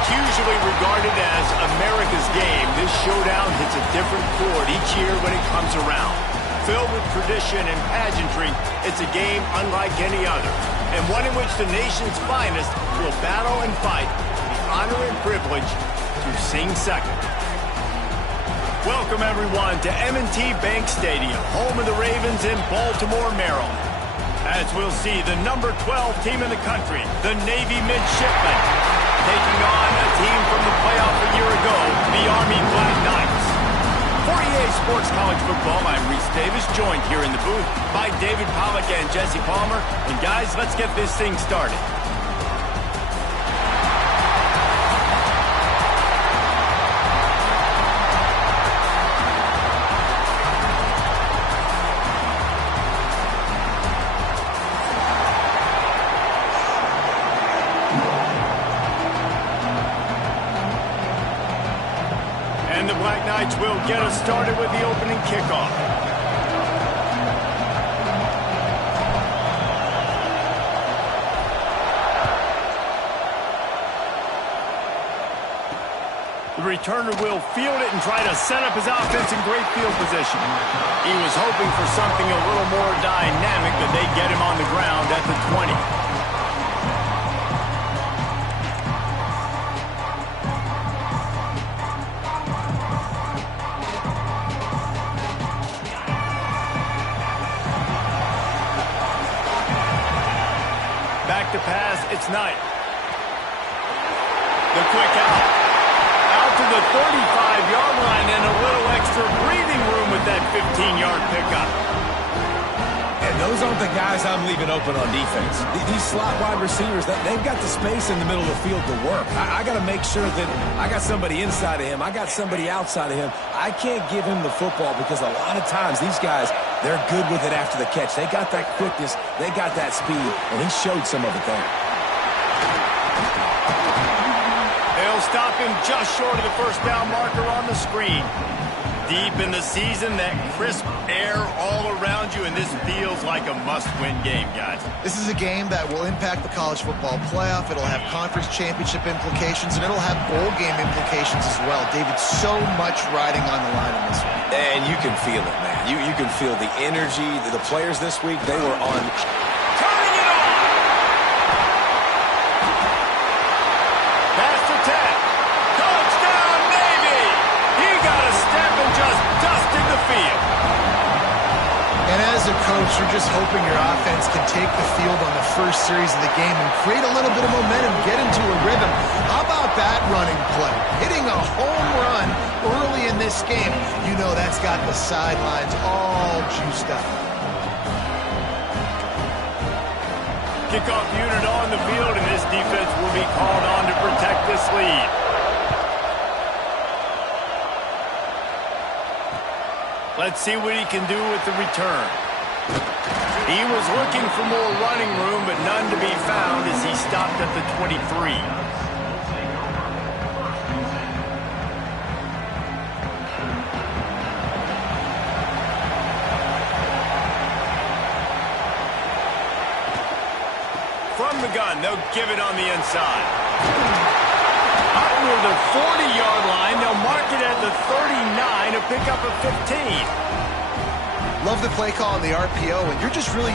What's usually regarded as America's game, this showdown hits a different chord each year when it comes around. Filled with tradition and pageantry, it's a game unlike any other, and one in which the nation's finest will battle and fight for the honor and privilege to sing second. Welcome, everyone, to M&T Bank Stadium, home of the Ravens in Baltimore, Maryland. As we'll see, the number 12 team in the country, the Navy Midshipmen, taking on a team from the playoff a year ago, the Army Black Knights. For EA Sports College Football, I'm Reese Davis, joined here in the booth by David Pollack and Jesse Palmer. And guys, let's get this thing started. Will get us started with the opening kickoff. The returner will field it and try to set up his offense in great field position. He was hoping for something a little more dynamic, but they get him on the ground at the 20. To pass, it's Knight. The quick out to the 35-yard line, and a little extra breathing room with that 15-yard pickup. And those aren't the guys I'm leaving open on defense. These slot wide receivers, they've got the space in the middle of the field to work. I got to make sure that I got somebody inside of him. I got somebody outside of him. I can't give him the football because a lot of times these guys, they're good with it after the catch. They got that quickness. They got that speed, and he showed some of it there. They'll stop him just short of the first down marker on the screen. Deep in the season, that crisp air all around you, and this feels like a must-win game, guys. This is a game that will impact the college football playoff. It'll have conference championship implications, and it'll have bowl game implications as well. David, so much riding on the line in this one. And you can feel it, man. You can feel the energy. The players this week, they were on. Turning it on! Pass to 10. Touchdown, Navy! He got a step and just dusted the field. And as a coach, you're just hoping your offense can take the field on the first series of the game and create a little bit of momentum, get into a rhythm. How about that running play? Hitting a home run early in this game. You know that's got the sidelines all juiced up. Kickoff unit on the field, and this defense will be called on to protect this lead. Let's see what he can do with the return. He was looking for more running room, but none to be found as he stopped at the 23. From the gun, they'll give it on the inside. Up near the 40-yard line, they'll mark it at the 39, a pickup of 15. Love the play call on the RPO, and you're just really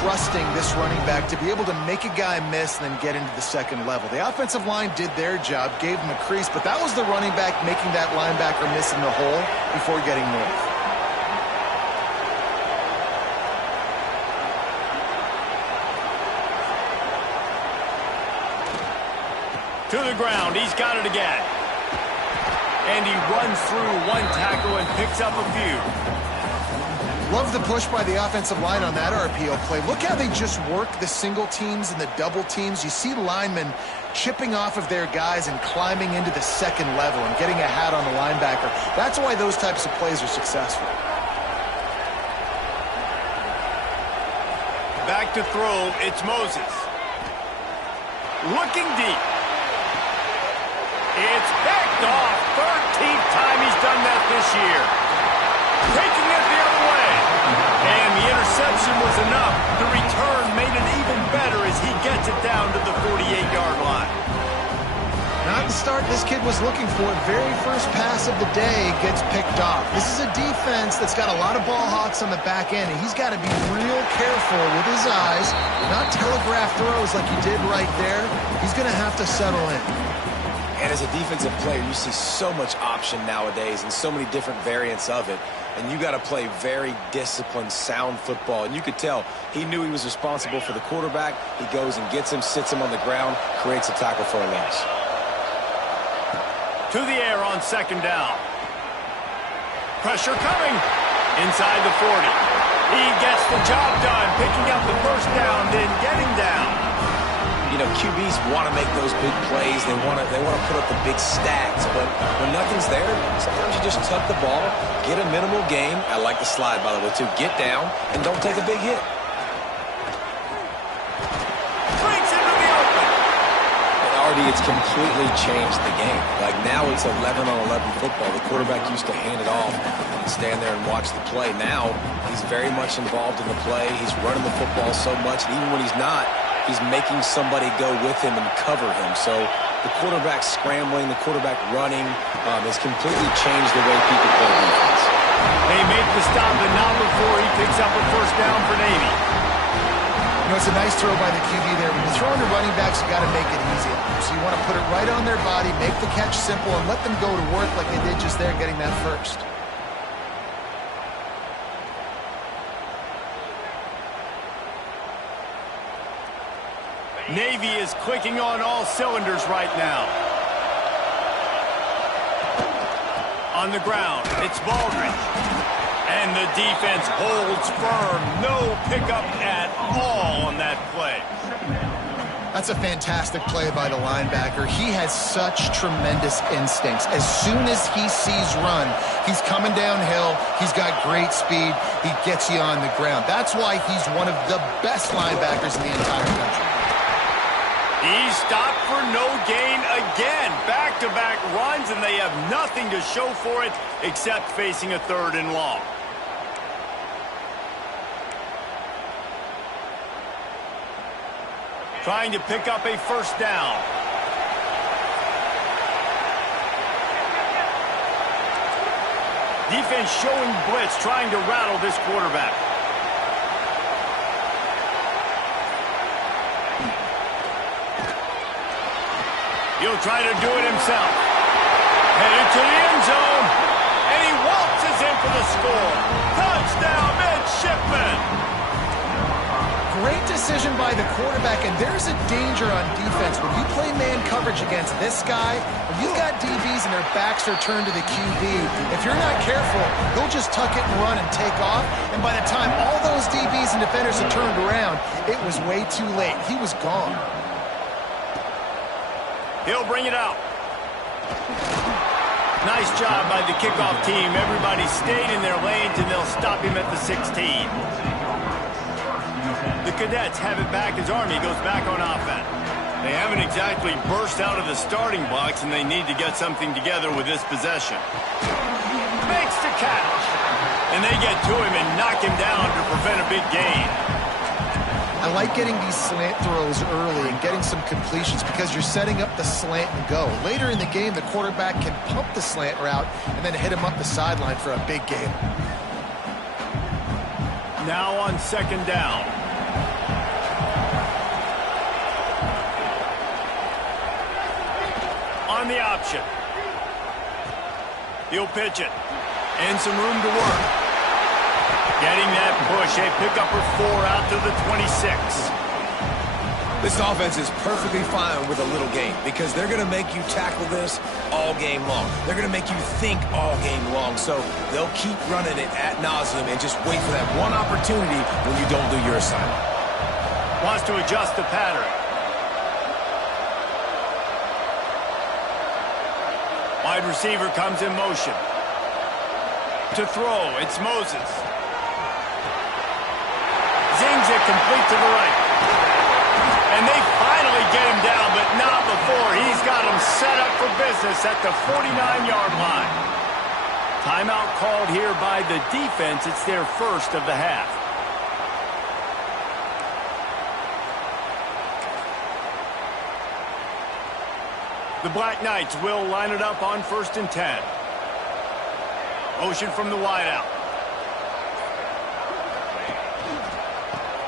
trusting this running back to be able to make a guy miss and then get into the second level. The offensive line did their job, gave him a crease, but that was the running back making that linebacker miss in the hole before getting north. To the ground, he's got it again. And he runs through one tackle and picks up a few. Love the push by the offensive line on that RPO play. Look how they just work the single teams and the double teams. You see linemen chipping off of their guys and climbing into the second level and getting a hat on the linebacker. That's why those types of plays are successful. Back to throw, it's Moses. Looking deep. It's backed off. 13th time he's done that this year. Taking it the other way. And the interception was enough. The return made it even better as he gets it down to the 48-yard line. Not the start this kid was looking for. Very first pass of the day gets picked off. This is a defense that's got a lot of ball hawks on the back end, and he's got to be real careful with his eyes, not telegraph throws like he did right there. He's going to have to settle in. And as a defensive player, you see so much option nowadays and so many different variants of it. And you got to play very disciplined, sound football. And you could tell he knew he was responsible for the quarterback. He goes and gets him, sits him on the ground, creates a tackle for a loss. To the air on second down. Pressure coming. Inside the 40. He gets the job done, picking up the first down, then getting down. You know, QBs want to make those big plays. They want to put up the big stats. But when nothing's there, sometimes you just tuck the ball, get a minimal gain. I like the slide, by the way, too. Get down and don't take a big hit. Breaks into the open. And already it's completely changed the game. Like now it's 11-on-11 football. The quarterback used to hand it off and stand there and watch the play. Now he's very much involved in the play. He's running the football so much, and even when he's not, he's making somebody go with him and cover him. So the quarterback scrambling, the quarterback running has completely changed the way people play defense. They make the stop, but not before he picks up a first down for Navy. You know, it's a nice throw by the QB there. When you're throwing to running backs, you got to make it easy. So you want to put it right on their body, make the catch simple, and let them go to work like they did just there getting that first. Navy is clicking on all cylinders right now. On the ground, it's Baldridge. And the defense holds firm. No pickup at all on that play. That's a fantastic play by the linebacker. He has such tremendous instincts. As soon as he sees run, he's coming downhill. He's got great speed. He gets you on the ground. That's why he's one of the best linebackers in the entire country. He stopped for no gain again. Back-to-back runs, and they have nothing to show for it except facing a 3rd and long. Trying to pick up a first down. Defense showing blitz, trying to rattle this quarterback. He'll try to do it himself. Headed to the end zone. And he waltzes in for the score. Touchdown, midshipman. Great decision by the quarterback, and there's a danger on defense. When you play man coverage against this guy, when you've got DBs and their backs are turned to the QB, if you're not careful, they'll just tuck it and run and take off. And by the time all those DBs and defenders have turned around, it was way too late. He was gone. He'll bring it out. Nice job by the kickoff team. Everybody stayed in their lanes, and they'll stop him at the 16. The Cadets have it back as Army goes back on offense. They haven't exactly burst out of the starting blocks, and they need to get something together with this possession. Makes the catch. And they get to him and knock him down to prevent a big gain. I like getting these slant throws early and getting some completions because you're setting up the slant and go. Later in the game, the quarterback can pump the slant route and then hit him up the sideline for a big gain. Now on second down. On the option. He'll pitch it. And some room to work. Getting that push, a pickup or 4 out to the 26. This offense is perfectly fine with a little game because they're going to make you tackle this all game long. They're going to make you think all game long. So they'll keep running it ad nauseum and just wait for that one opportunity when you don't do your assignment. Wants to adjust the pattern. Wide receiver comes in motion. To throw, it's Moses. Zings it complete to the right. And they finally get him down, but not before. He's got him set up for business at the 49-yard line. Timeout called here by the defense. It's their first of the half. The Black Knights will line it up on 1st and 10. Motion from the wideout.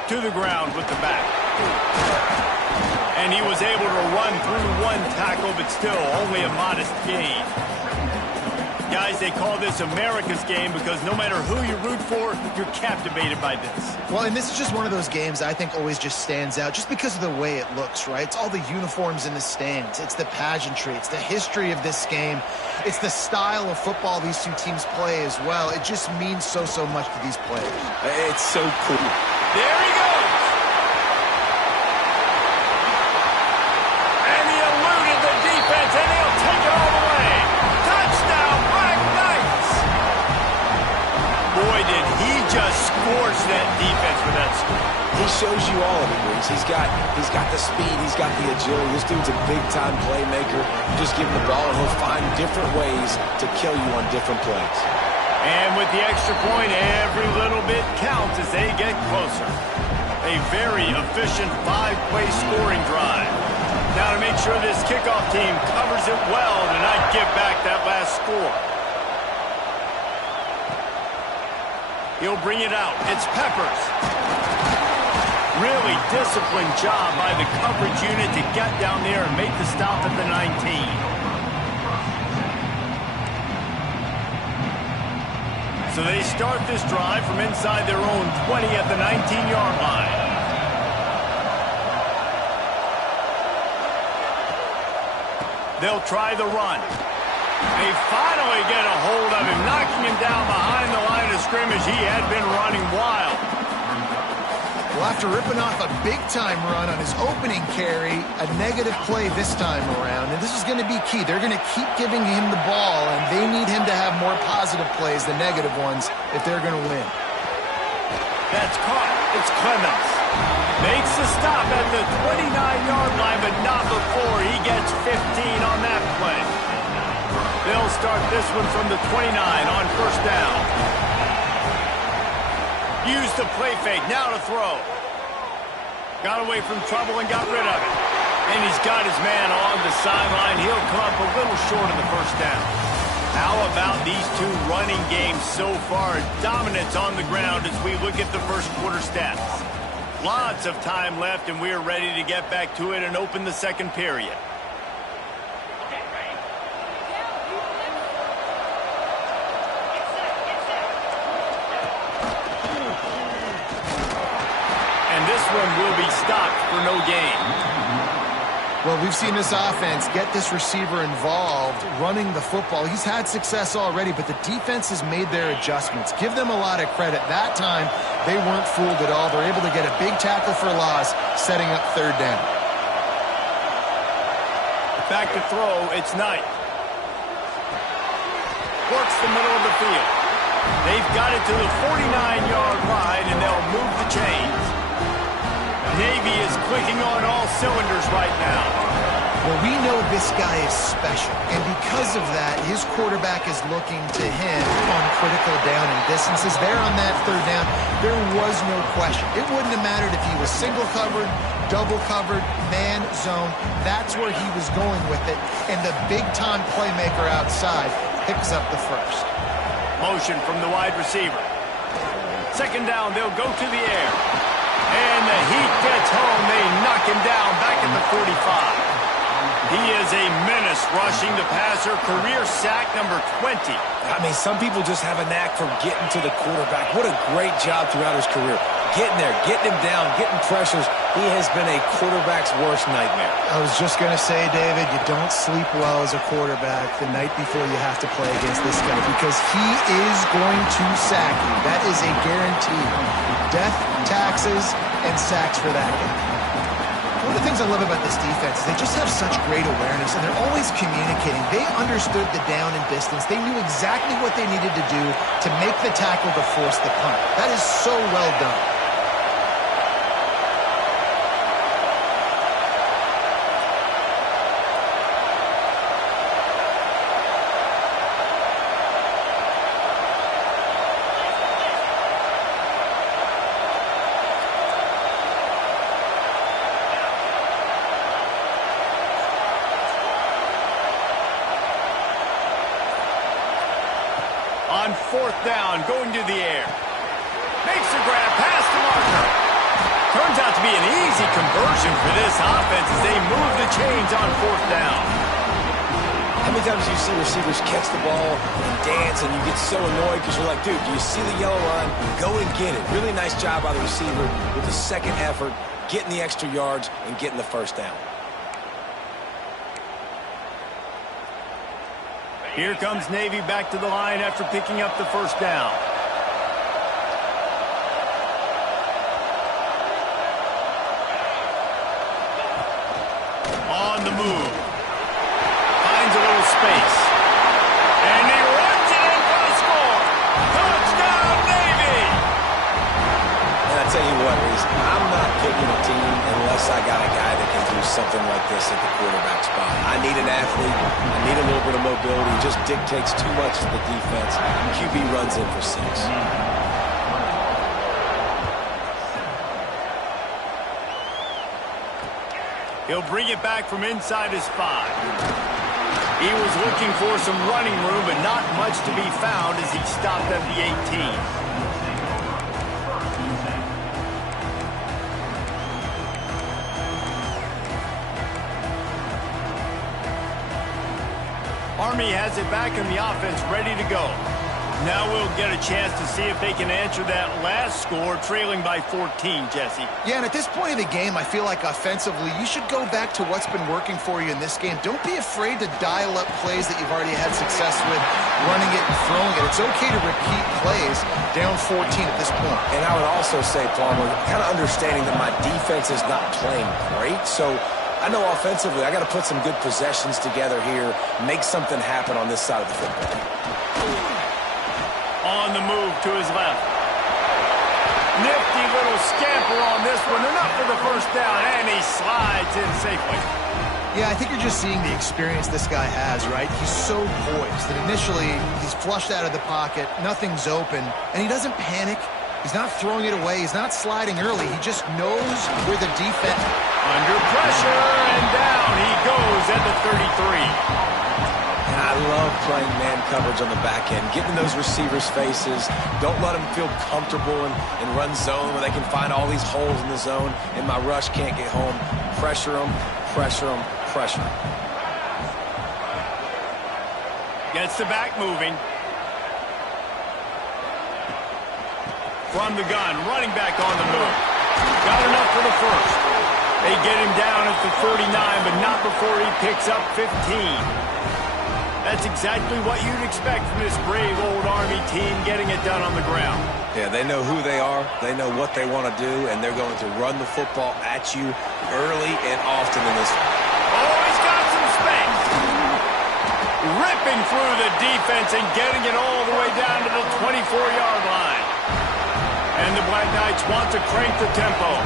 To the ground with the back. And he was able to run through one tackle, but still only a modest gain. Guys, they call this America's game because no matter who you root for, you're captivated by this. Well, and this is just one of those games I think always just stands out just because of the way it looks, right? It's all the uniforms in the stands. It's the pageantry. It's the history of this game. It's the style of football these two teams play as well. It just means so much to these players. It's so cool. There he goes. And he eluded the defense, and he'll take it all the way. Touchdown, Black Knights. Boy, did he just scorch that defense for that score. He shows you all of it, Reese. He's got the speed. He's got the agility. This dude's a big-time playmaker. You just give him the ball, and he'll find different ways to kill you on different plays. And with the extra point, every little bit counts as they get closer. A very efficient 5-play scoring drive. Now to make sure this kickoff team covers it well to not give back that last score. He'll bring it out. It's Peppers. Really disciplined job by the coverage unit to get down there and make the stop at the 19. So they start this drive from inside their own 20 at the 19-yard line. They'll try the run. They finally get a hold of him, knocking him down behind the line of scrimmage. He had been running wild. Well, after ripping off a big-time run on his opening carry, a negative play this time around, and this is going to be key. They're going to keep giving him the ball, and they need him to have more positive plays than negative ones if they're going to win. That's caught. It's Clemens. Makes the stop at the 29-yard line, but not before he gets 15 on that play. They'll start this one from the 29 on 1st down. Used the play fake, now to throw. Got away from trouble and got rid of it. And he's got his man on the sideline. He'll come up a little short of the 1st down. How about these two running games so far? Dominance on the ground as we look at the first quarter stats. Lots of time left, and we are ready to get back to it and open the second period. One will be stopped for no gain. Well, we've seen this offense get this receiver involved running the football. He's had success already, but the defense has made their adjustments. Give them a lot of credit. That time, they weren't fooled at all. They're able to get a big tackle for loss, setting up 3rd down. Back to throw, it's Knight. Works the middle of the field. They've got it to the 49-yard line, and they'll move the chains. Navy is clicking on all cylinders right now. Well, we know this guy is special, and because of that, his quarterback is looking to him on critical down and distances. There on that 3rd down, there was no question. It wouldn't have mattered if he was single covered, double covered, man, zone. That's where he was going with it, and the big-time playmaker outside picks up the first. Motion from the wide receiver. 2nd down, they'll go to the air. And the heat gets home. They knock him down back at the 45. He is a menace rushing the passer. Career sack number 20. I mean, some people just have a knack for getting to the quarterback. What a great job throughout his career. Getting there, getting him down, getting pressures. He has been a quarterback's worst nightmare. I was just going to say, David, you don't sleep well as a quarterback the night before you have to play against this guy because he is going to sack you. That is a guarantee. Death, taxes, and sacks for that guy. One of the things I love about this defense is they just have such great awareness, and they're always communicating. They understood the down and distance. They knew exactly what they needed to do to make the tackle to force the punt. That is so well done. On 4th down, going to the air. Makes the grab, pass to Marker. Turns out to be an easy conversion for this offense as they move the chains on 4th down. How many times do you see receivers catch the ball and dance, and you get so annoyed because you're like, dude, do you see the yellow line? Go and get it. Really nice job by the receiver with the second effort, getting the extra yards and getting the first down. Here comes Navy back to the line after picking up the first down. On the move. Finds a little space. And he runs it in for the score. Touchdown, Navy! And I tell you what, Reese, I'm not picking a team unless I got a guy that can do something like this at the quarterback spot. I need an athlete. I need a little bit of mobility. It just dictates too much to the defense. QB runs in for 6. He'll bring it back from inside his 5. He was looking for some running room, but not much to be found as he stopped at the 18. Army has it back in the offense, ready to go. Now we'll get a chance to see if they can answer that last score, trailing by 14, Jesse. Yeah, and at this point of the game, I feel like offensively, you should go back to what's been working for you in this game. Don't be afraid to dial up plays that you've already had success with, running it and throwing it. It's okay to repeat plays down 14 at this point. And I would also say, Palmer, kind of understanding that my defense is not playing great, so I know offensively I got to put some good possessions together here, make something happen on this side of the football. On the move to his left. Nifty little scamper on this one, enough for the first down, and he slides in safely. Yeah, I think you're just seeing the experience this guy has, right? He's so poised that initially he's flushed out of the pocket, nothing's open, and he doesn't panic. He's not throwing it away. He's not sliding early. He just knows where the defense... Under pressure, and down he goes at the 33. And I love playing man coverage on the back end, getting those receivers' faces. Don't let them feel comfortable and run zone where they can find all these holes in the zone, and my rush can't get home. Pressure them, pressure them, pressure them. Gets the back moving. From the gun, running back on the move. Got enough for the first. They get him down at the 49, but not before he picks up 15. That's exactly what you'd expect from this brave old Army team getting it done on the ground. Yeah, they know who they are, they know what they want to do, and they're going to run the football at you early and often in this one. Oh, he's got some space. Ripping through the defense and getting it all the way down to the 24-yard line. And the Black Knights want to crank the tempo.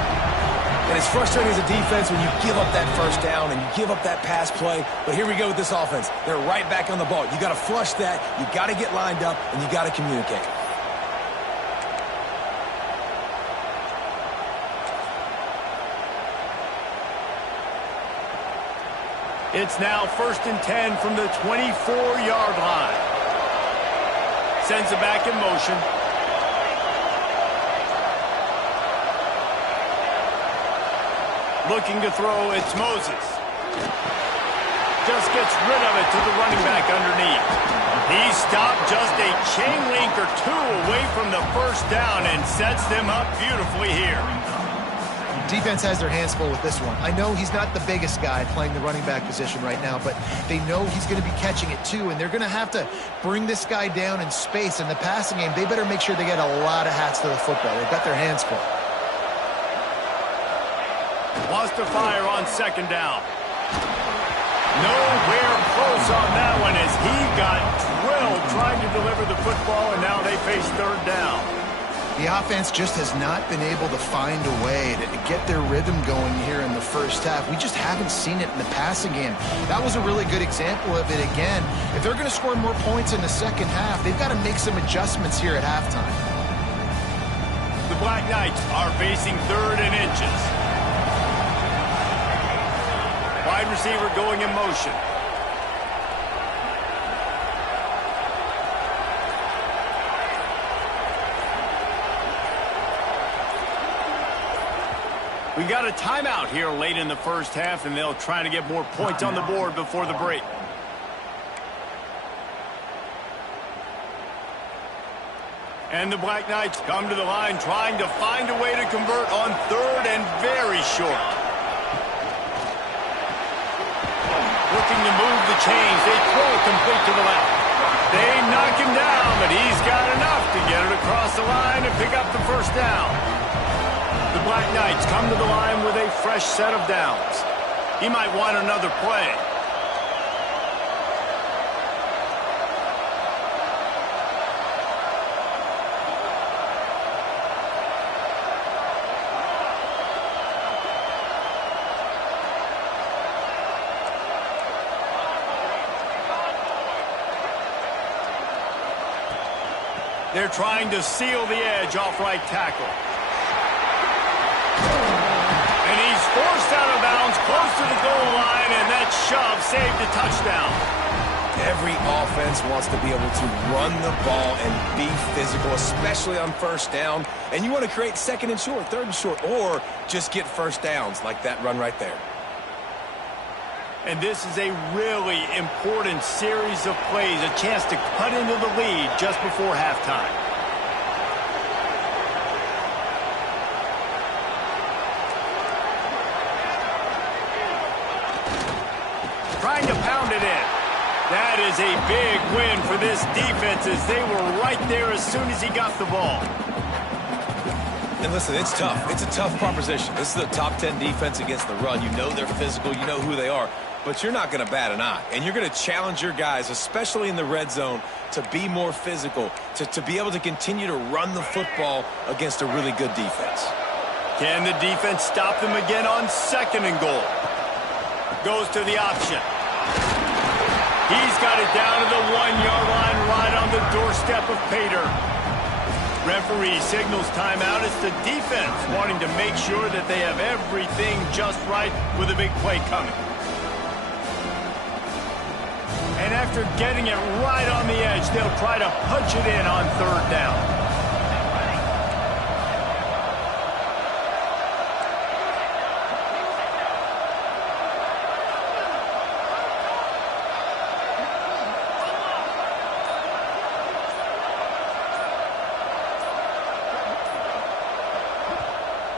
And it's frustrating as a defense when you give up that first down and you give up that pass play. But here we go with this offense. They're right back on the ball. You got to flush that. You got to get lined up, and you got to communicate. It's now 1st and 10 from the 24-yard line. Sends it back in motion. Looking to throw, it's Moses. Just gets rid of it to the running back underneath. He stopped just a chain link or two away from the first down and sets them up beautifully here. Defense has their hands full with this one. I know he's not the biggest guy playing the running back position right now, but they know he's going to be catching it too, and they're going to have to bring this guy down in space. In the passing game, they better make sure they get a lot of hats to the football. They've got their hands full. Wants to fire on 2nd down. Nowhere close on that one as he got drilled trying to deliver the football, and now they face 3rd down. The offense just has not been able to find a way to get their rhythm going here in the first half. We just haven't seen it in the passing game. That was a really good example of it again. If they're going to score more points in the second half, they've got to make some adjustments here at halftime. The Black Knights are facing 3rd and inches. Wide receiver going in motion. We got a timeout here late in the first half, and they'll try to get more points on the board before the break. And the Black Knights come to the line trying to find a way to convert on third and very short. Looking to move the chains. They throw it complete to the left. They knock him down, but he's got enough to get it across the line and pick up the first down. The Black Knights come to the line with a fresh set of downs. He might want another play. They're trying to seal the edge off right tackle. And he's forced out of bounds close to the goal line, and that shove saved a touchdown. Every offense wants to be able to run the ball and be physical, especially on first down. And you want to create second and short, third and short, or just get first downs like that run right there. And this is a really important series of plays, a chance to cut into the lead just before halftime. Trying to pound it in. That is a big win for this defense as they were right there as soon as he got the ball. And listen, it's tough. It's a tough proposition. This is a top 10 defense against the run. You know they're physical. You know who they are. But you're not going to bat an eye. And you're going to challenge your guys, especially in the red zone, to be more physical, to be able to continue to run the football against a really good defense. Can the defense stop them again on second and goal? Goes to the option. He's got it down to the 1-yard line right on the doorstep of Pater. Referee signals timeout. It's the defense wanting to make sure that they have everything just right with a big play coming. And after getting it right on the edge, they'll try to punch it in on third down.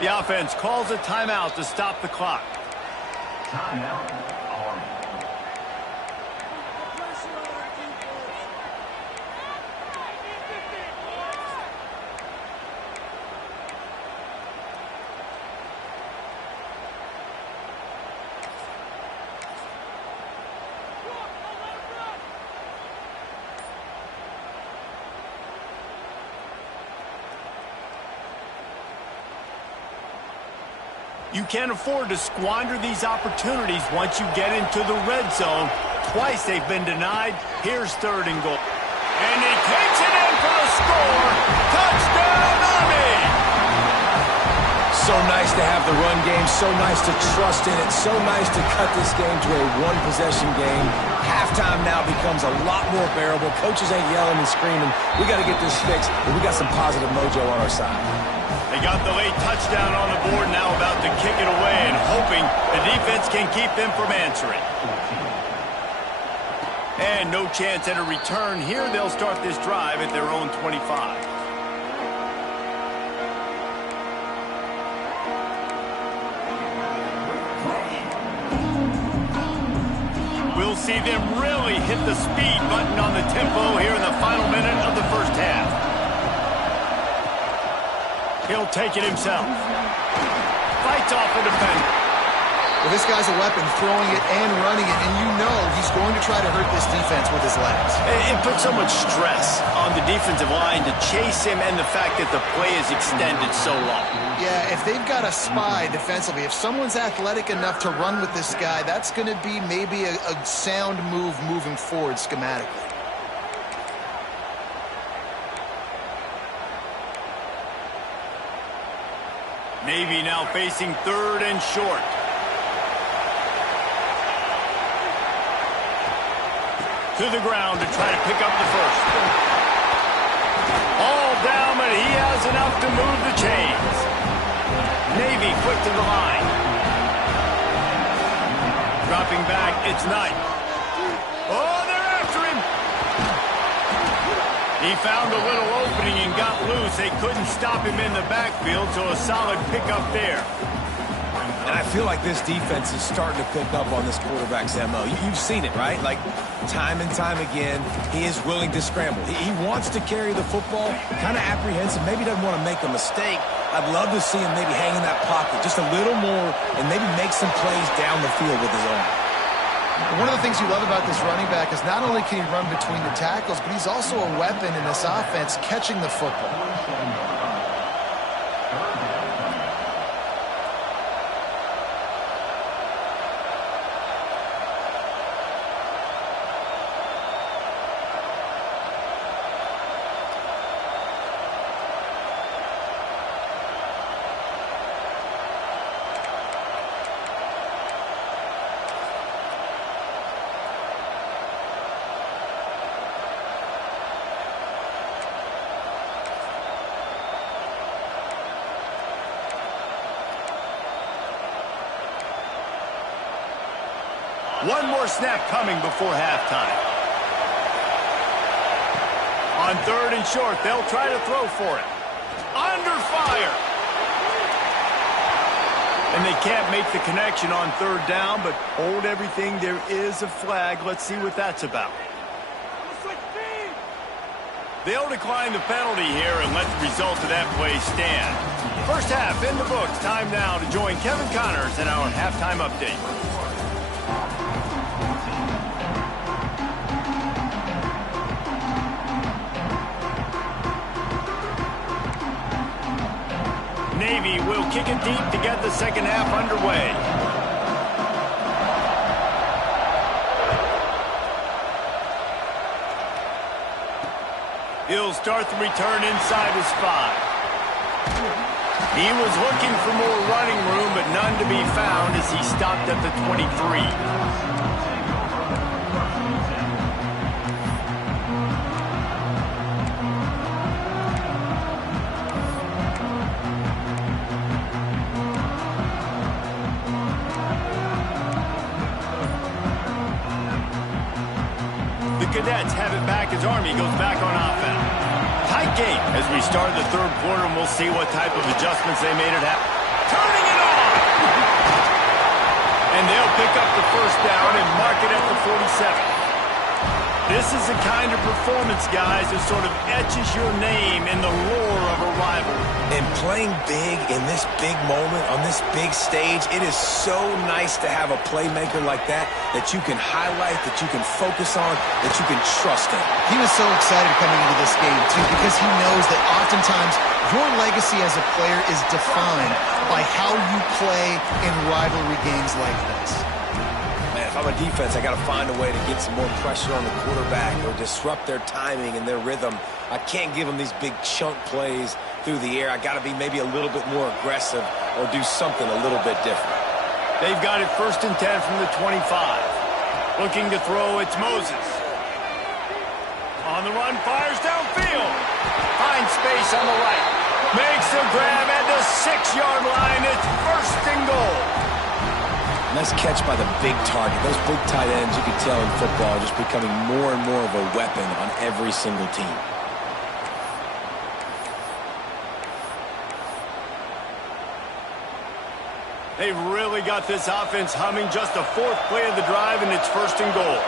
The offense calls a timeout to stop the clock. Timeout. You can't afford to squander these opportunities once you get into the red zone. Twice they've been denied. Here's third and goal. And he takes it in for the score. Touchdown, Army! So nice to have the run game. So nice to trust in it. So nice to cut this game to a one-possession game. Halftime now becomes a lot more bearable. Coaches ain't yelling and screaming. We got to get this fixed, but we got some positive mojo on our side. They got the late touchdown on the board, now about to kick it away and hoping the defense can keep them from answering. And no chance at a return here. They'll start this drive at their own 25. We'll see them really hit the speed button on the tempo here in the final minute of the first half. He'll take it himself. Fights off a defender. Well, this guy's a weapon, throwing it and running it, and you know he's going to try to hurt this defense with his legs. It puts so much stress on the defensive line to chase him and the fact that the play is extended so long. Yeah, if they've got a spy defensively, if someone's athletic enough to run with this guy, that's going to be maybe a sound move moving forward schematically. Navy now facing third and short. To the ground to try to pick up the first. All down, but he has enough to move the chains. Navy quick to the line. Dropping back, it's Knight. Oh, they're after him. He found a little opening and got loose. They couldn't stop him in the backfield, so a solid pickup there. And I feel like this defense is starting to pick up on this quarterback's MO. You've seen it, right? Like, time and time again, he is willing to scramble. He wants to carry the football, kind of apprehensive, maybe doesn't want to make a mistake. I'd love to see him maybe hang in that pocket just a little more and maybe make some plays down the field with his arm. One of the things you love about this running back is not only can he run between the tackles, but he's also a weapon in this offense catching the football. One more snap coming before halftime. On 3rd and short, they'll try to throw for it. Under fire. And they can't make the connection on 3rd down, but hold everything. There is a flag. Let's see what that's about. They'll decline the penalty here and let the result of that play stand. First half in the books. Time now to join Kevin Connors in our halftime update. Navy will kick it deep to get the second half underway. He'll start the return inside his 5. He was looking for more running room, but none to be found as he stopped at the 23. Cadets have it back as Army goes back on offense. Tight game as we start the 3rd quarter, and we'll see what type of adjustments they made it happen. Turning it on! And they'll pick up the 1st down and mark it at the 47. This is the kind of performance, guys, that sort of etches your name in the roar of a rivalry. And playing big in this big moment, on this big stage, it is so nice to have a playmaker like that you can highlight, that you can focus on, that you can trust in. He was so excited coming into this game, too, because he knows that oftentimes your legacy as a player is defined by how you play in rivalry games like this. Man, if I'm a defense, I got to find a way to get some more pressure on the quarterback or disrupt their timing and their rhythm. I can't give them these big chunk plays through the air. I got to be maybe a little bit more aggressive or do something a little bit different. They've got it 1st and 10 from the 25. Looking to throw, it's Moses. On the run, fires downfield. Finds space on the right. Makes the grab at the 6-yard line. It's 1st and goal. Nice catch by the big target. Those big tight ends, you can tell in football, are just becoming more and more of a weapon on every single team. They've really got this offense humming. Just the 4th play of the drive, and it's 1st and goal.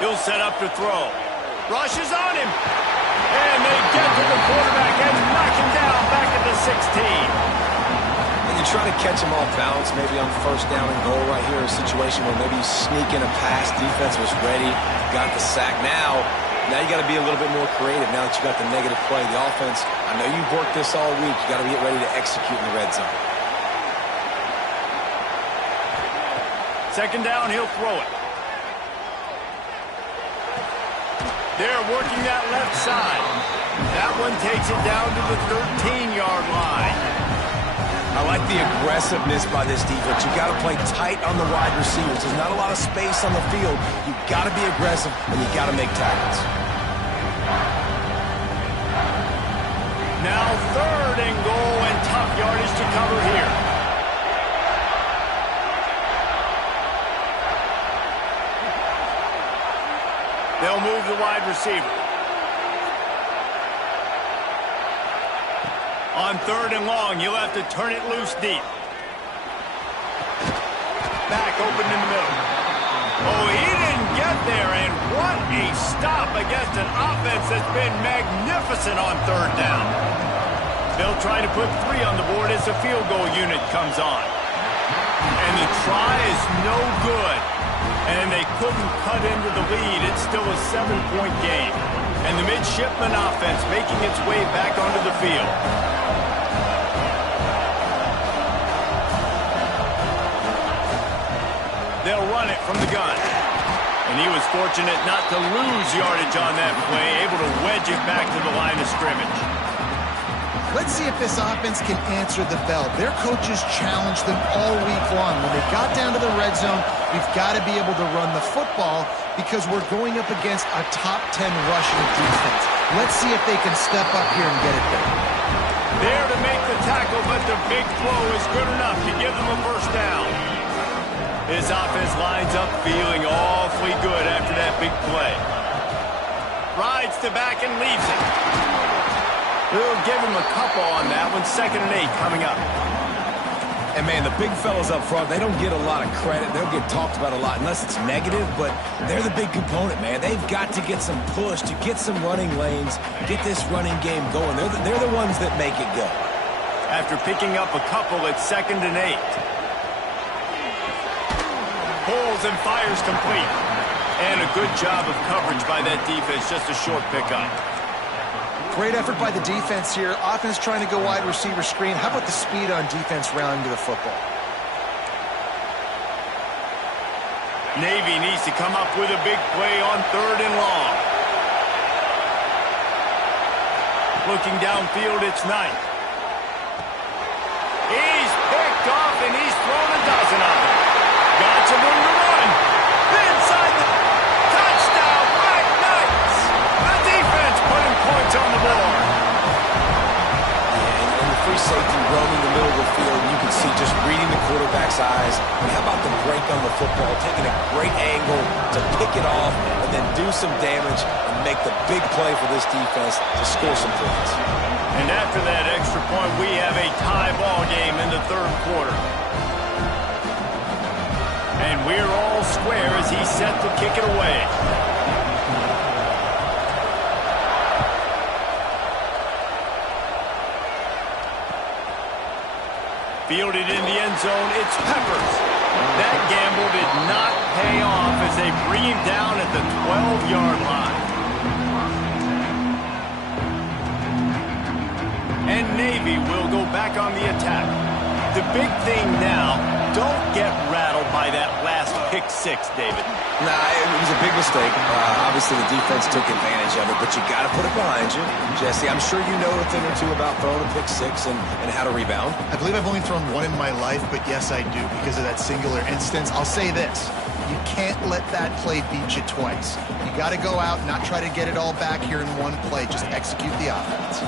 He'll set up to throw. Rush is on him. And they get to the quarterback and knock him down back at the 16. And you try to catch him off balance, maybe on 1st down and goal right here, a situation where maybe you sneak in a pass, defense was ready, got the sack. Now you got to be a little bit more creative now that you got the negative play. The offense, I know you've worked this all week. You got to get ready to execute in the red zone. 2nd down, he'll throw it. They're working that left side. That one takes it down to the 13-yard line. I like the aggressiveness by this defense. You got to play tight on the wide receivers. There's not a lot of space on the field. You got to be aggressive, and you got to make tackles. Now 3rd and goal, and tough yardage to cover here. They'll move the wide receiver. On 3rd and long, you'll have to turn it loose deep. Back open in the middle. Oh, he didn't get there, and what a stop against an offense that's been magnificent on 3rd down. They'll try to put 3 on the board as the field goal unit comes on. And the try is no good. And they couldn't cut into the lead. It's still a 7-point game. And the midshipman offense making its way back onto the field. They'll run it from the gun. And he was fortunate not to lose yardage on that play, able to wedge it back to the line of scrimmage. Let's see if this offense can answer the bell. Their coaches challenged them all week long. When they got down to the red zone, we've got to be able to run the football because we're going up against a top 10 rushing defense. Let's see if they can step up here and get it done. There to make the tackle, but the big throw is good enough to give them a first down. This offense lines up feeling awfully good after that big play. Rides to back and leaves it. We'll give him a couple on that one. 2nd and 8 coming up. And, man, the big fellas up front, they don't get a lot of credit. They'll get talked about a lot unless it's negative, but they're the big component, man. They've got to get some push, to get some running lanes, get this running game going. They're the ones that make it go. After picking up a couple, it's 2nd and 8. Pulls and fires complete. And a good job of coverage by that defense, just a short pickup. Great effort by the defense here. Offense trying to go wide receiver screen. How about the speed on defense rounding to the football? Navy needs to come up with a big play on 3rd and long. Looking downfield, it's Knight. He's picked off and he's thrown a dozen of them. Got some room to run. Inside the touchdown, Black Knights. The defense putting points on the board. And the free safety roaming the middle of the field, you can see just reading the quarterback's eyes. I mean, how about the break on the football, taking a great angle to pick it off and then do some damage and make the big play for this defense to score some points. And after that extra point, we have a tie ball game in the 3rd quarter. And we're all square as he's set to kick it away. Fielded in the end zone, it's Peppers. That gamble did not pay off as they bring him down at the 12-yard line. And Navy will go back on the attack. The big thing now, don't get rattled by that last pick 6, David. Nah, it was a big mistake. Obviously, the defense took advantage of it, but you got to put it behind you. Jesse, I'm sure you know a thing or two about throwing a pick 6 and how to rebound. I believe I've only thrown one in my life, but yes, I do because of that singular instance. I'll say this. You can't let that play beat you twice. You got to go out, not try to get it all back here in one play. Just execute the offense.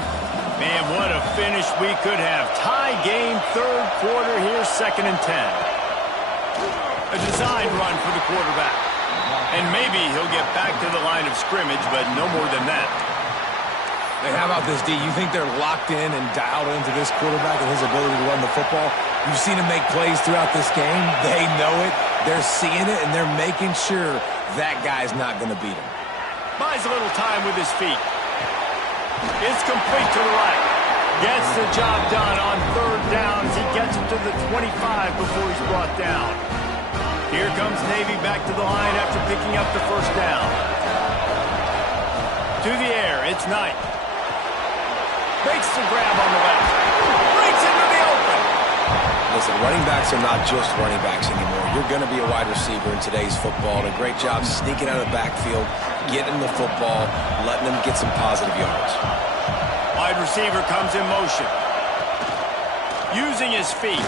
Man, what a finish we could have. Tie game, 3rd quarter here, 2nd and 10. A design run for the quarterback. And maybe he'll get back to the line of scrimmage, but no more than that. Hey, how about this, D? You think they're locked in and dialed into this quarterback and his ability to run the football? You've seen him make plays throughout this game. They know it. They're seeing it, and they're making sure that guy's not going to beat him. Buys a little time with his feet. It's complete to the right. Gets the job done on 3rd down as he gets it to the 25 before he's brought down. Here comes Navy back to the line after picking up the first down. To the air, it's Knight. Makes the grab on the left. Breaks into the open. Listen, running backs are not just running backs anymore. You're going to be a wide receiver in today's football. And a great job sneaking out of the backfield, getting the football, letting them get some positive yards. Wide receiver comes in motion. Using his feet.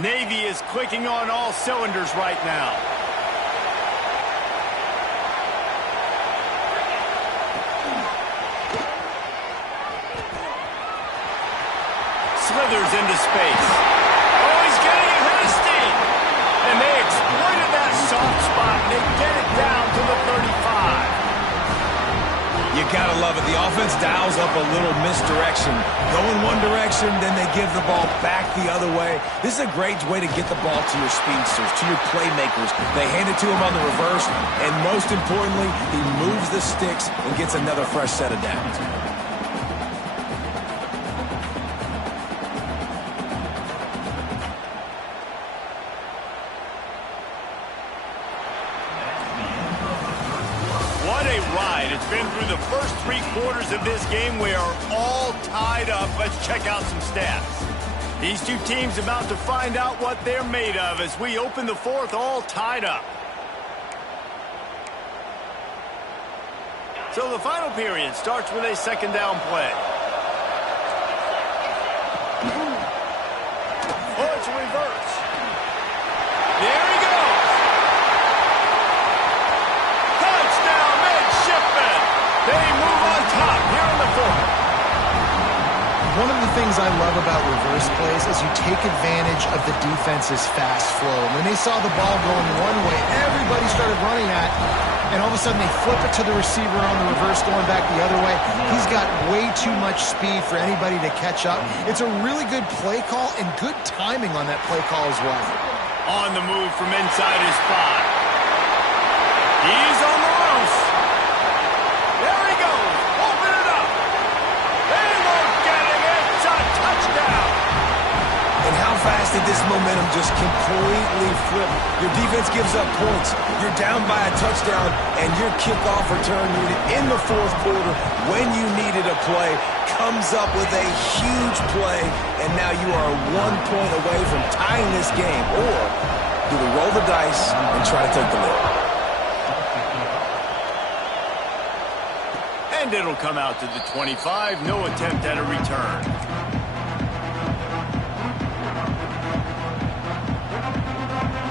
Navy is clicking on all cylinders right now. Slithers into space. Oh, he's getting it hasty. And they exploited that soft spot, and they get it down to the 35. You gotta love it. The offense dials up a little misdirection. Go in one direction, then they give the ball back the other way. This is a great way to get the ball to your speedsters, to your playmakers. They hand it to him on the reverse, and most importantly, he moves the sticks and gets another fresh set of downs. It's been through the first 3 quarters of this game. We are all tied up. Let's check out some stats. These two teams about to find out what they're made of as we open the 4th all tied up. So the final period starts with a 2nd down play. Oh, it's a reverse. There he goes. They move on top here in the 4th. One of the things I love about reverse plays is you take advantage of the defense's fast flow. When they saw the ball going one way, everybody started running at, and all of a sudden they flip it to the receiver on the reverse going back the other way. He's got way too much speed for anybody to catch up. It's a really good play call and good timing on that play call as well. On the move from inside his spot. He's on the loose. There he goes. Open it up. They look at him. It's a touchdown. And how fast did this momentum just completely flip? Your defense gives up points. You're down by a touchdown, and your kickoff return unit in the 4th quarter, when you needed a play, comes up with a huge play, and now you are 1 point away from tying this game. Or do we roll the dice and try to take the lead? And it'll come out to the 25. No attempt at a return.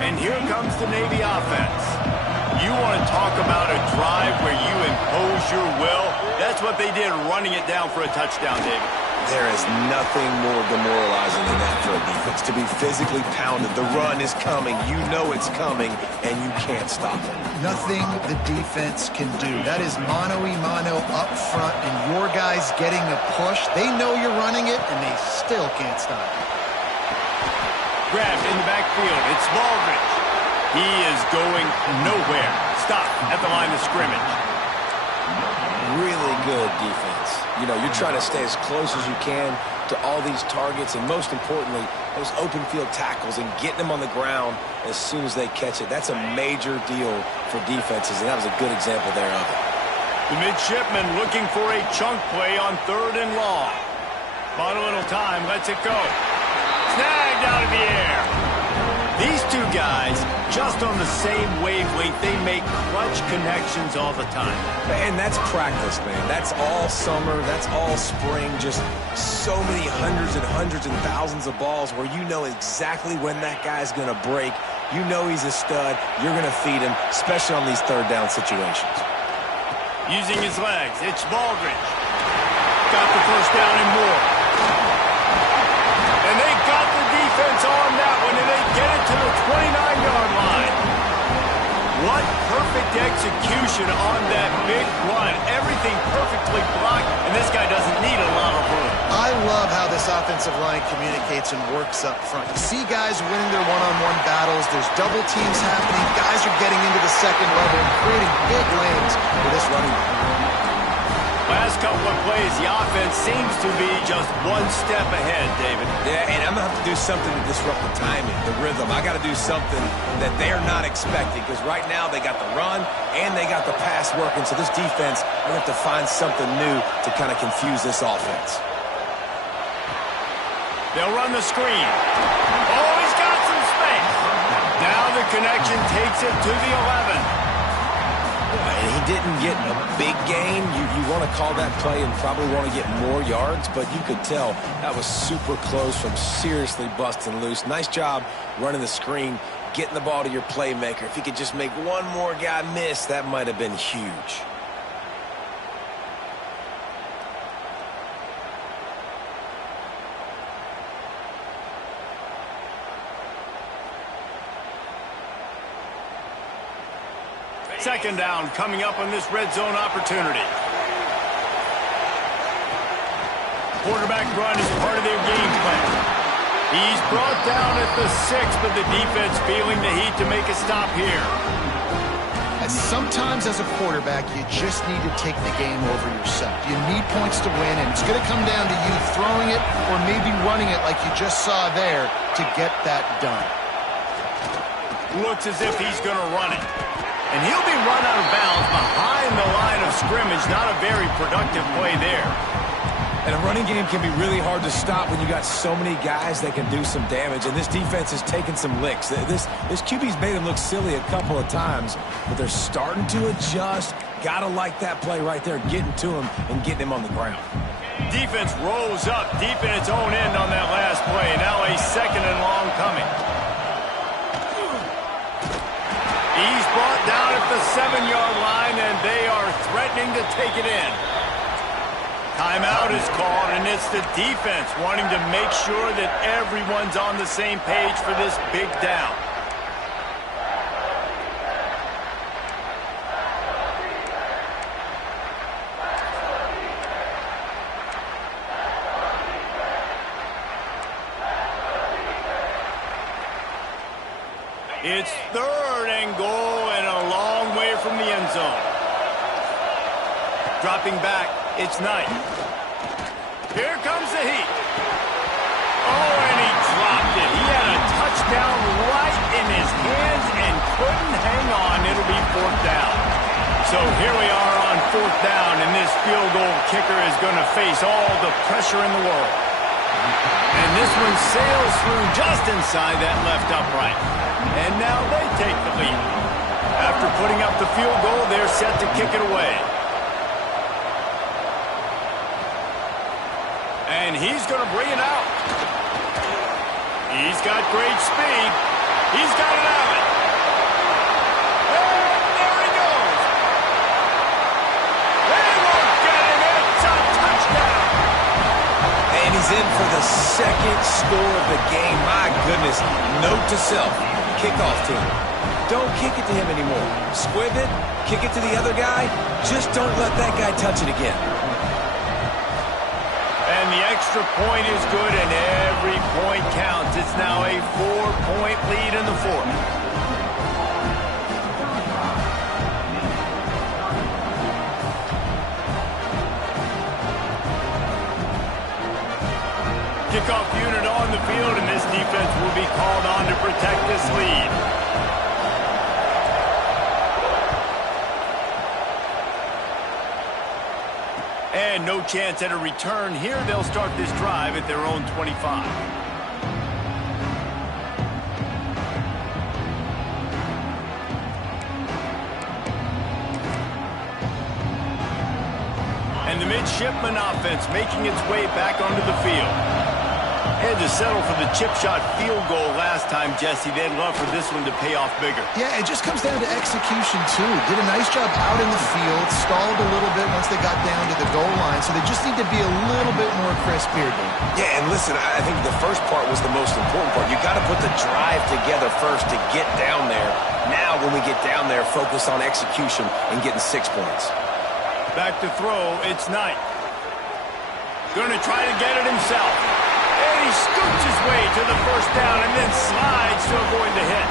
And here comes the Navy offense. You want to talk about a drive where you impose your will? That's what they did, running it down for a touchdown, David. There is nothing more demoralizing than that for a defense. To be physically pounded. The run is coming. You know it's coming, and you can't stop it. Nothing the defense can do. That is mano-a-mano up front, and your guys getting a push. They know you're running it, and they still can't stop it. Grabbed in the backfield. It's Baldridge. He is going nowhere. Stop at the line of scrimmage. Really good defense. You know, you're trying to stay as close as you can to all these targets, and most importantly, those open field tackles and getting them on the ground as soon as they catch it. That's a major deal for defenses, and that was a good example there of it. The midshipman looking for a chunk play on 3rd and long. Bought a little time, lets it go. Snagged out of the air. These two guys, just on the same wavelength, they make clutch connections all the time. And that's practice, man. That's all summer. That's all spring. Just so many hundreds and thousands of balls where you know exactly when that guy's going to break. You know he's a stud. You're going to feed him, especially on these 3rd down situations. Using his legs, it's Baldridge. Got the 1st down and more. And they got the defense on that one, and they get it to the 29-yard line. What perfect execution on that big run. Everything perfectly blocked, and this guy doesn't need a lot of room. I love how this offensive line communicates and works up front. You see guys winning their one-on-one battles. There's double teams happening. Guys are getting into the 2nd level and creating big lanes for this running back. Last couple of plays, the offense seems to be just 1 step ahead, David. Yeah, and I'm going to have to do something to disrupt the timing, the rhythm. I got to do something that they're not expecting, because right now they got the run and they got the pass working. So this defense, I have to find something new to kind of confuse this offense. They'll run the screen. Oh, he's got some space. Now the connection takes it to the 11. And he didn't get a big gain. You want to call that play and probably want to get more yards, but you could tell that was super close from seriously busting loose. Nice job running the screen, getting the ball to your playmaker. If he could just make one more guy miss, that might have been huge. Second down coming up on this red zone opportunity. Quarterback run is part of their game plan. He's brought down at the 6, but the defense feeling the heat to make a stop here. And sometimes as a quarterback, you just need to take the game over yourself. You need points to win, and it's going to come down to you throwing it or maybe running it like you just saw there to get that done. Looks as if he's going to run it. And he'll be run out of bounds behind the line of scrimmage. Not a very productive play there. And a running game can be really hard to stop when you got so many guys that can do some damage. And this defense is taking some licks. This QB's made him look silly a couple of times, but they're starting to adjust. Gotta like that play right there, getting to him and getting him on the ground. Defense rolls up deep in its own end on that last play. Now a second and long coming. He's brought down at the 7-yard line, and they are threatening to take it in. Timeout is called, and it's the defense wanting to make sure that everyone's on the same page for this big down. It's third and goal and a long way from the end zone. Dropping back, it's Knight. Here comes the heat. Oh, and he dropped it. He had a touchdown right in his hands and couldn't hang on. It'll be fourth down. So here we are on fourth down, and this field goal kicker is going to face all the pressure in the world. And this one sails through just inside that left upright. And now they take the lead. After putting up the field goal, they're set to kick it away. And he's going to bring it out. He's got great speed. He's got it out. And there he goes. They won't get him. It's a touchdown. And he's in for the second score of the game. My goodness. Note to self. Kickoff team. Don't kick it to him anymore. Squib it, kick it to the other guy. Just don't let that guy touch it again. And the extra point is good, and every point counts. It's now a 4-point lead in the fourth. Kickoff unit on the field, and this defense will be called on to protect this lead. And no chance at a return here. They'll start this drive at their own 25. And the midshipman offense making its way back onto the field. Had to settle for the chip shot field goal last time, Jesse. They'd love for this one to pay off bigger. Yeah, it just comes down to execution, too. Did a nice job out in the field, stalled a little bit once they got down to the goal line, so they just need to be a little bit more crisp here, Dave. Yeah, and listen, I think the first part was the most important part. You got to put the drive together first to get down there. Now, when we get down there, focus on execution and getting 6 points. Back to throw, it's Knight. Gonna try to get it himself. And he scoots his way to the first down and then slides to avoid the hit.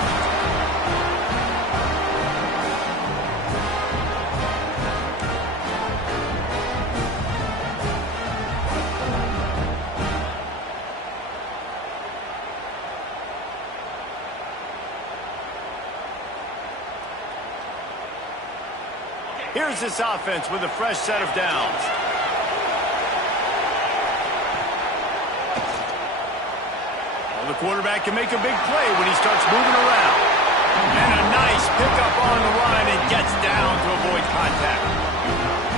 Here's this offense with a fresh set of downs. Well, the quarterback can make a big play when he starts moving around. And a nice pickup on the line and gets down to avoid contact.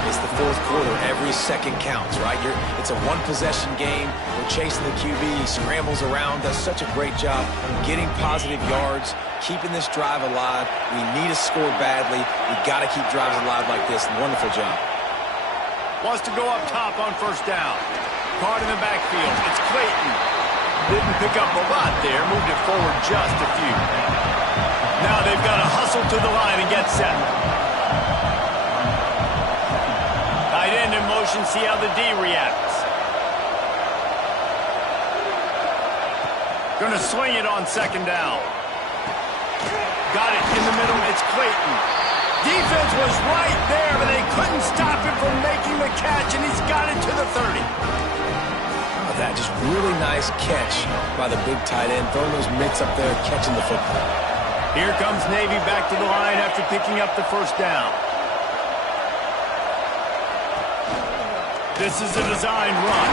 It's the fourth quarter. Every second counts, right? It's a one-possession game. We're chasing the QB. He scrambles around, does such a great job getting positive yards, keeping this drive alive. We need to score badly. We've got to keep drives alive like this. Wonderful job. Wants to go up top on first down. Caught in the backfield. It's Clayton. Didn't pick up a lot there. Moved it forward just a few. Now they've got to hustle to the line and get set. Tight end in motion. See how the D reacts. Going to swing it on second down. Got it in the middle. It's Clayton. Defense was right there, but they couldn't stop him from making the catch, and he's got it to the 30. Oh, that just really nice catch by the big tight end, throwing those mitts up there, catching the football. Here comes Navy back to the line after picking up the first down. This is a designed run.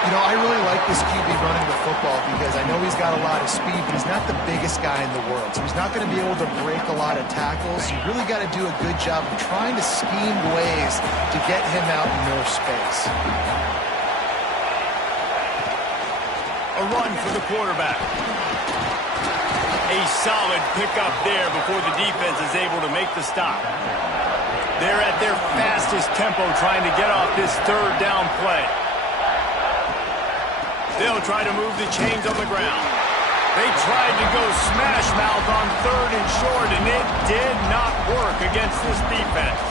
You know, I really like this QB running the football because I know he's got a lot of speed, but he's not the biggest guy in the world. So he's not going to be able to break a lot of tackles. You really got to do a good job of trying to scheme ways to get him out in more space. A run for the quarterback. A solid pickup there before the defense is able to make the stop. They're at their fastest tempo trying to get off this third down play. They'll try to move the chains on the ground. They tried to go smash mouth on third and short, and it did not work against this defense.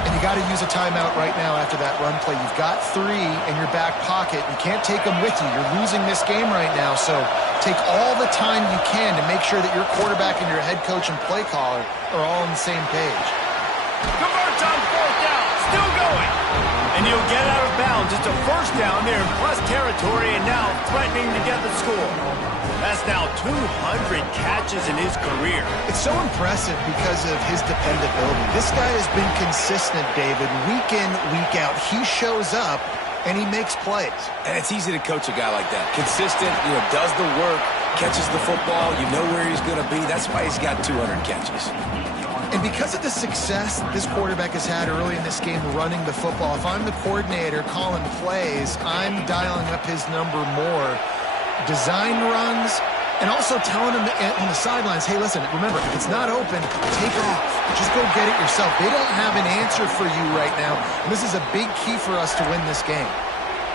And you got to use a timeout right now after that run play. You've got 3 in your back pocket. You can't take them with you. You're losing this game right now, so take all the time you can to make sure that your quarterback and your head coach and play caller are all on the same page. Converts on fourth down. Still going. And he'll get out of bounds. It's a first down there in plus territory and now threatening to get the score. That's now 200 catches in his career. It's so impressive because of his dependability. This guy has been consistent, David, week in, week out. He shows up and he makes plays. And it's easy to coach a guy like that. Consistent, does the work, catches the football, you know where he's going to be. That's why he's got 200 catches. And because of the success this quarterback has had early in this game running the football, if I'm the coordinator calling plays, I'm dialing up his number more. Design runs, and also telling him on the sidelines, hey, listen, remember, if it's not open, take off. Just go get it yourself. They don't have an answer for you right now, and this is a big key for us to win this game.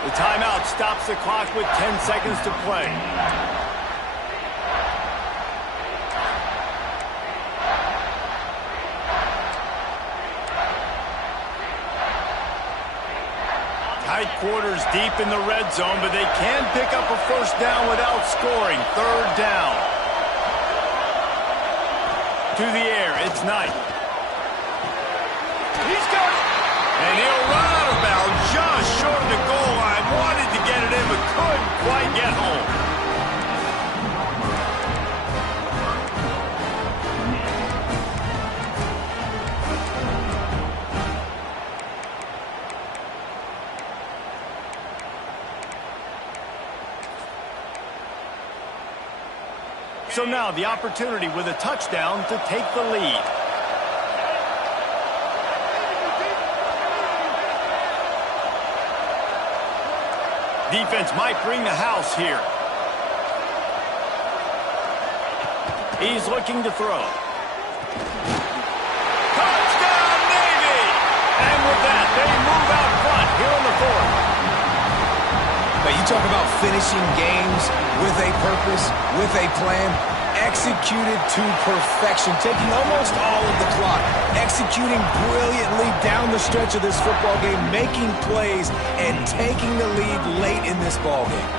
The timeout stops the clock with 10 seconds to play. Tight quarters deep in the red zone, but they can pick up a first down without scoring. Third down. To the air, it's Knight. He's got it. And he'll run out of bounds just short of the goal line. Wanted to get it in, but couldn't quite get home. So now the opportunity with a touchdown to take the lead. Defense might bring the house here. He's looking to throw. Touchdown, Navy! And with that, they move out front here on the fourth. But you talk about finishing games with a purpose, with a plan, executed to perfection, taking almost all of the clock, executing brilliantly down the stretch of this football game, making plays, and taking the lead late in this ball game.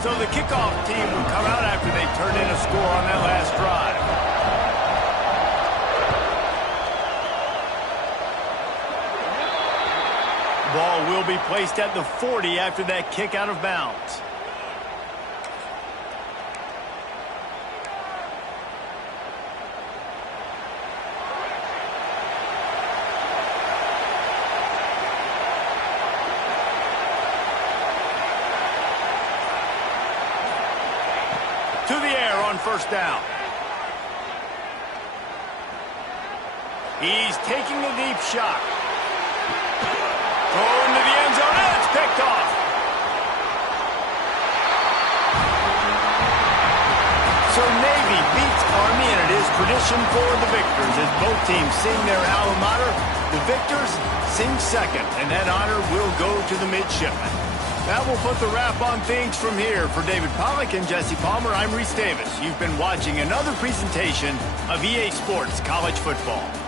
So the kickoff team will come out after they turn in a score on that last drive. Ball will be placed at the 40 after that kick out of bounds. first down. He's taking a deep shot. Thrown to the end zone, and it's picked off. So Navy beats Army, and it is tradition for the victors. As both teams sing their alma mater, the victors sing second, and that honor will go to the midshipmen. That will put the wrap on things from here. For David Pollack and Jesse Palmer, I'm Reese Davis. You've been watching another presentation of EA Sports College Football.